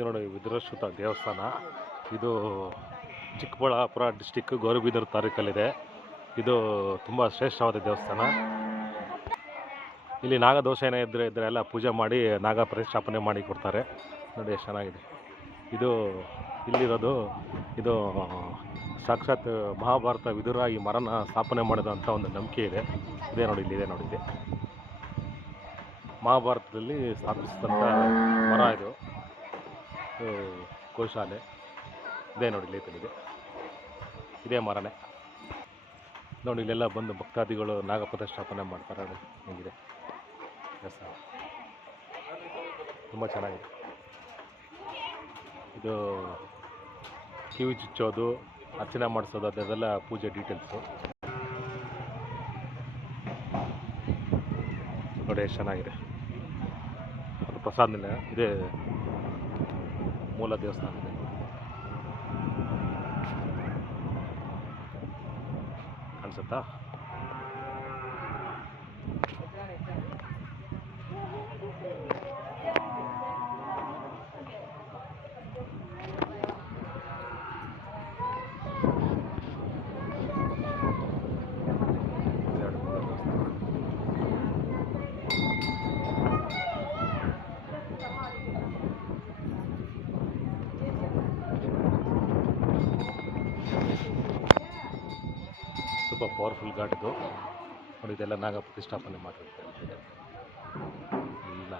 ಇದು ನೋಡಿ ವಿದುರಾಶ್ವತ್ಥ ದೇವಸ್ಥಾನ. ಇದು ಚಿಕ್ಕಬಳ್ಳಾಪುರ ಡಿಸ್ಟಿಕ್ ಗೌರಿಬಿದನೂರು ತಾಲೂಕಲ್ಲಿದೆ. ಇದು ತುಂಬ ಶ್ರೇಷ್ಠವಾದ ದೇವಸ್ಥಾನ. ಇಲ್ಲಿ ನಾಗದೋಷ ಏನೇ ಇದ್ದರೆ ಎಲ್ಲ ಪೂಜೆ ಮಾಡಿ ನಾಗ ಪ್ರತಿಷ್ಠಾಪನೆ ಮಾಡಿ ಕೊಡ್ತಾರೆ. ನೋಡಿ ಎಷ್ಟು ಚೆನ್ನಾಗಿದೆ. ಇದು ಇಲ್ಲಿರೋದು ಇದು ಸಾಕ್ಷಾತ್ ಮಹಾಭಾರತ ವಿದುರ ಈ ಮರನ ಸ್ಥಾಪನೆ ಮಾಡಿದಂಥ ಒಂದು ನಂಬಿಕೆ ಇದೆ. ಇದೇ ನೋಡಿ, ಇಲ್ಲಿದೆ ನೋಡಿ, ಇದೆ ಮಹಾಭಾರತದಲ್ಲಿ ಸ್ಥಾಪಿಸಿದಂಥ ಮರ. ಇದು ಗೋಶಾಲೆ ಇದೇ ನೋಡಿ, ಇಲ್ಲಿದೆ ಇದೇ ಮರನೇ ನೋಡಿ. ಇಲ್ಲೆಲ್ಲ ಬಂದು ಭಕ್ತಾದಿಗಳು ನಾಗ ಪ್ರತಿಷ್ಠಾಪನೆ ಮಾಡ್ತಾರೆ. ನೋಡಿ ಹೇಗಿದೆ ದೇವಸ್ಥಾನ, ತುಂಬ ಚೆನ್ನಾಗಿದೆ. ಇದು ಕಿವಿ ಚುಚ್ಚೋದು, ಅರ್ಚನೆ ಮಾಡಿಸೋದು, ಅದೆಲ್ಲ ಪೂಜೆ ಡೀಟೇಲ್ಸು ನೋಡಿ ಎಷ್ಟು ಚೆನ್ನಾಗಿದೆ. ಅದು ಪ್ರಸಾದ ನಿಲಯ, ಇದೇ ಮೂಲ ದೇವಸ್ಥಾನ ಇದೆ. ಕಾಣಿಸುತ್ತಾ? ತುಂಬ ಪವರ್ಫುಲ್ ಘಾಟ್ ಇದು ನೋಡಿ. ಇದೆಲ್ಲ ನಾಗ ಪ್ರತಿಷ್ಠಾಪನೆ ಮಾಡಿರ್ತಾರೆ. ಇಲ್ಲ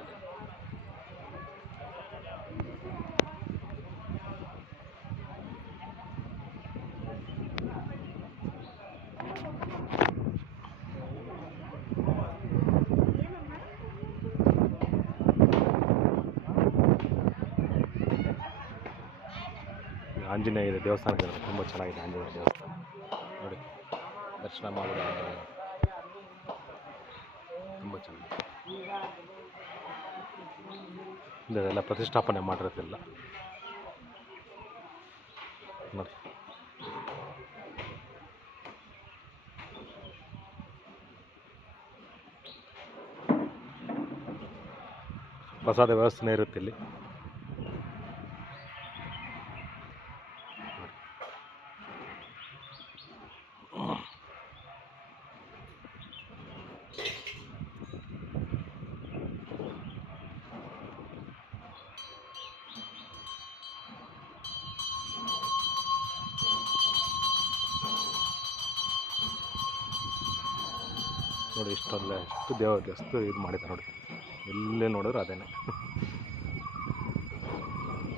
ಆಂಜನೇಯ ಇದೆ ದೇವಸ್ಥಾನ. ತುಂಬ ಚೆನ್ನಾಗಿದೆ ಆಂಜನೇಯ ದೇವಸ್ಥಾನ ನೋಡಿ. ದರ್ಶನ ಮಾಡೋದು ತುಂಬ ಚೆನ್ನಾಗಿದೆ. ಇದೆಲ್ಲ ಪ್ರತಿಷ್ಠಾಪನೆ ಮಾಡಿರೋದಿಲ್ಲ ನೋಡಿ. ಪ್ರಸಾದ ವ್ಯವಸ್ಥೆ ಇರುತ್ತೆ ಇಲ್ಲಿ. ನೋಡಿ ಇಷ್ಟೊಂದು ಎಷ್ಟು ಇದು ಮಾಡಿದ್ದಾರೆ ನೋಡಿ. ಎಲ್ಲೇ ನೋಡಿದ್ರು ಅದೇನೆ.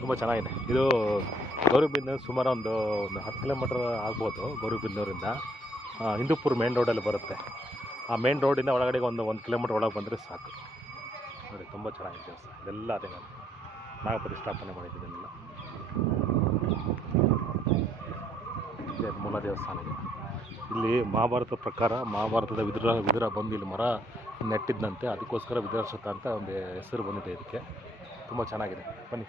ತುಂಬ ಚೆನ್ನಾಗಿದೆ. ಇದು ಗೌರಿಬಿದನೂರು ಸುಮಾರು ಒಂದು 10 ಕಿಲೋಮೀಟ್ರ್ ಆಗ್ಬೋದು. ಗೌರಿಬಿದನೂರಿಂದ ಹಿಂದೂಪುರ ಮೇನ್ ರೋಡಲ್ಲಿ ಬರುತ್ತೆ. ಆ ಮೇನ್ ರೋಡಿಂದ ಒಳಗಡೆಗೆ ಒಂದು 1 ಕಿಲೋಮೀಟ್ರ್ ಒಳಗೆ ಬಂದರೆ ಸಾಕು ನೋಡಿ. ತುಂಬ ಚೆನ್ನಾಗಿದೆ ದೇವಸ್ಥಾನ. ಇದೆಲ್ಲ ಅದೇ ನಾಗ ಪ್ರತಿಷ್ಠಾಪನೆ ಮಾಡಿದ್ದೆಲ್ಲ ಇದೇ ಮೂಲ ದೇವಸ್ಥಾನ ಇದೆ. ಇಲ್ಲಿ ಮಹಾಭಾರತ ಪ್ರಕಾರ ಮಹಾಭಾರತದ ವಿದುರ ಬಂದು ಇಲ್ಲಿ ಮರ ನೆಟ್ಟಿದ್ದಂತೆ. ಅದಕ್ಕೋಸ್ಕರ ವಿದುರಾಶ್ವತ್ಥ ಅಂತ ಒಂದು ಹೆಸರು ಬಂದಿದೆ ಇದಕ್ಕೆ. ತುಂಬ ಚೆನ್ನಾಗಿದೆ, ಬನ್ನಿ.